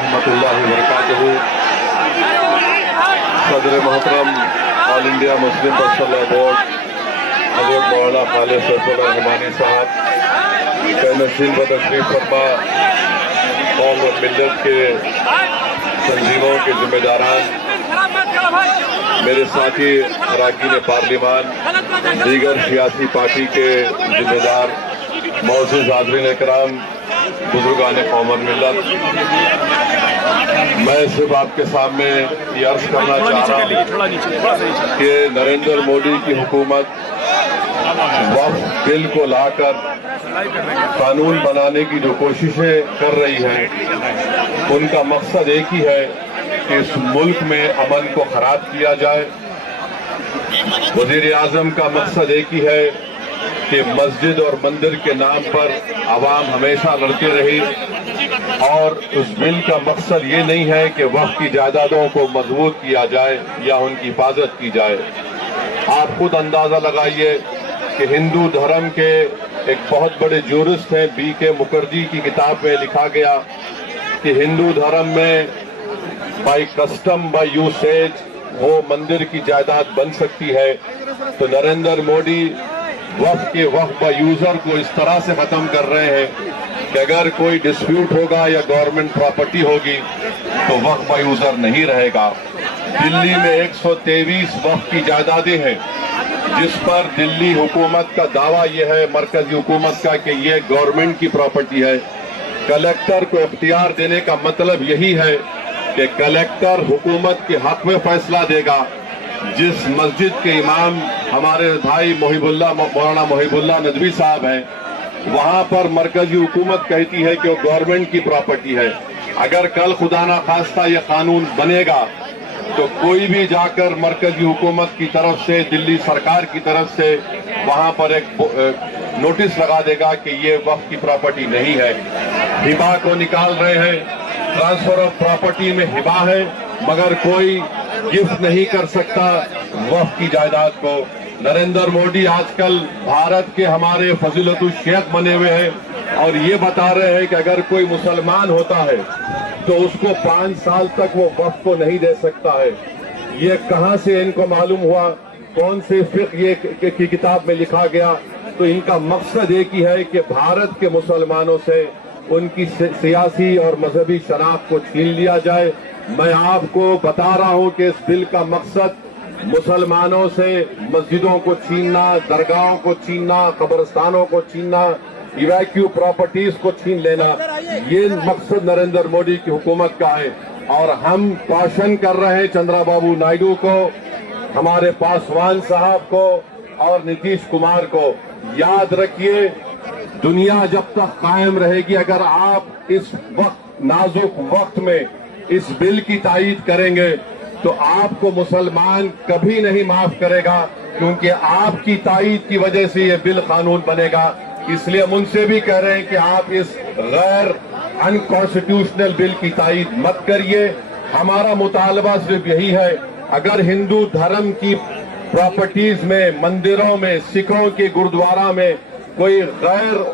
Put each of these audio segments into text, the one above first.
रहमतुल्लाहि व बरकातहू। सदर मोहतरम all India Muslim personal board हज़रत मौलाना खालिद सैफुल रहमानी साहब के नसीब व तशरीफ फरमा, कौम और मिल्लत के तंजीमों के जिम्मेदारान, मेरे साथी अरकान पार्लिमान, दीगर सियासी पार्टी के जिम्मेदार, मौजूद हाज़रीन इकराम, बुजुर्गान कौम और मिल्लत, मैं सिर्फ आपके सामने ये अर्ज करना चाह रहा हूँ कि नरेंद्र मोदी की हुकूमत वक्फ बिल को लाकर कानून बनाने की जो कोशिशें कर रही है, उनका मकसद एक ही है कि इस मुल्क में अमन को खराब किया जाए। वज़ीर आज़म का मकसद एक ही है कि मस्जिद और मंदिर के नाम पर आवाम हमेशा लड़ती रही, और उस बिल का मकसद ये नहीं है कि वक्फ की जायदादों को मजबूत किया जाए या उनकी हिफाजत की जाए। आप खुद अंदाजा लगाइए कि हिंदू धर्म के एक बहुत बड़े जूरिस्ट हैं, B.K. मुखर्जी की किताब में लिखा गया कि हिंदू धर्म में बाई कस्टम बाई यूसेज वो मंदिर की जायदाद बन सकती है। तो नरेंद्र मोदी वक्फ बाई यूजर को इस तरह से खत्म कर रहे हैं कि अगर कोई डिस्प्यूट होगा या गवर्नमेंट प्रॉपर्टी होगी तो वक्फ बाई यूजर नहीं रहेगा। दिल्ली में 123 वक्फ की जायदादें हैं, जिस पर दिल्ली हुकूमत का दावा यह है, मरकजी हुकूमत का, कि ये गवर्नमेंट की प्रॉपर्टी है। कलेक्टर को इख्तियार देने का मतलब यही है कि कलेक्टर हुकूमत के हक में फैसला देगा। जिस मस्जिद के इमाम हमारे भाई मौलाना मोहिबुल्लाह नदवी साहब हैं, वहां पर मरकजी हुकूमत कहती है कि वो गवर्नमेंट की प्रॉपर्टी है। अगर कल खुदा ना खास्ता ये कानून बनेगा तो कोई भी जाकर मरकजी हुकूमत की तरफ से, दिल्ली सरकार की तरफ से वहां पर एक नोटिस लगा देगा कि ये वक्फ की प्रॉपर्टी नहीं है। हिबा को निकाल रहे हैं, ट्रांसफर ऑफ प्रॉपर्टी में हिबा है, मगर कोई गिफ्ट नहीं कर सकता वक्फ की जायदाद को। नरेंद्र मोदी आजकल भारत के हमारे फजीलतुल शेख बने हुए हैं और ये बता रहे हैं कि अगर कोई मुसलमान होता है तो उसको 5 साल तक वो वक्फ को नहीं दे सकता है। ये कहां से इनको मालूम हुआ? कौन से फिक्र ये की किताब में लिखा गया? तो इनका मकसद एक ही है कि भारत के मुसलमानों से उनकी सियासी और मजहबी शनाख्त को छीन लिया जाए। मैं आपको बता रहा हूं कि इस बिल का मकसद मुसलमानों से मस्जिदों को छीनना, दरगाहों को छीनना, कब्रिस्तानों को छीनना, इवैक्यू प्रॉपर्टीज को छीन लेना, ये मकसद नरेंद्र मोदी की हुकूमत का है। और हम कॉशन कर रहे हैं चंद्रबाबू नायडू को, हमारे पासवान साहब को और नीतीश कुमार को, याद रखिए दुनिया जब तक कायम रहेगी, अगर आप इस वक्त नाजुक वक्त में इस बिल की तायीद करेंगे तो आपको मुसलमान कभी नहीं माफ करेगा, क्योंकि आपकी तायीद की वजह से ये बिल कानून बनेगा। इसलिए हम उनसे भी कह रहे हैं कि आप इस गैर अनकॉन्स्टिट्यूशनल बिल की तायीद मत करिए। हमारा मुतालबा सिर्फ यही है, अगर हिंदू धर्म की प्रॉपर्टीज में, मंदिरों में, सिखों के गुरुद्वारा में कोई गैर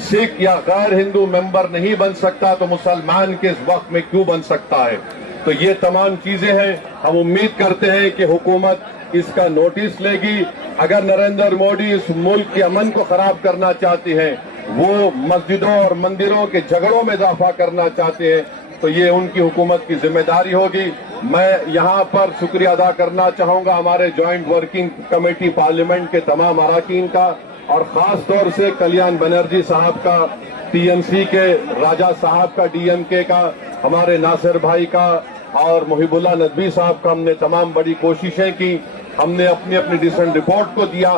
सिख या गैर हिंदू मेंबर नहीं बन सकता तो मुसलमान के इस वक्त में क्यों बन सकता है? तो ये तमाम चीजें हैं। हम उम्मीद करते हैं कि हुकूमत इसका नोटिस लेगी। अगर नरेंद्र मोदी इस मुल्क के अमन को खराब करना चाहते हैं, वो मस्जिदों और मंदिरों के झगड़ों में इजाफा करना चाहते हैं, तो ये उनकी हुकूमत की जिम्मेदारी होगी। मैं यहाँ पर शुक्रिया अदा करना चाहूंगा हमारे ज्वाइंट वर्किंग कमेटी पार्लियामेंट के तमाम अरकान का, और खास तौर से कल्याण बनर्जी साहब का, टीएमसी के राजा साहब का, डीएमके का, हमारे नासिर भाई का और मोहिबुल्लाह नदवी साहब का। हमने तमाम बड़ी कोशिशें की, हमने अपनी अपनी डिसेंट रिपोर्ट को दिया,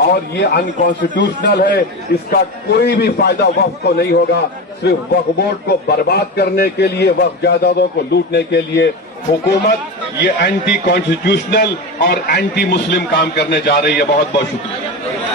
और ये अनकॉन्स्टिट्यूशनल है, इसका कोई भी फायदा वक्फ को नहीं होगा। सिर्फ वक्फ बोर्ड को बर्बाद करने के लिए, वक्फ जायदादों को लूटने के लिए हुकूमत ये एंटी कॉन्स्टिट्यूशनल और एंटी मुस्लिम काम करने जा रही है। बहुत बहुत शुक्रिया।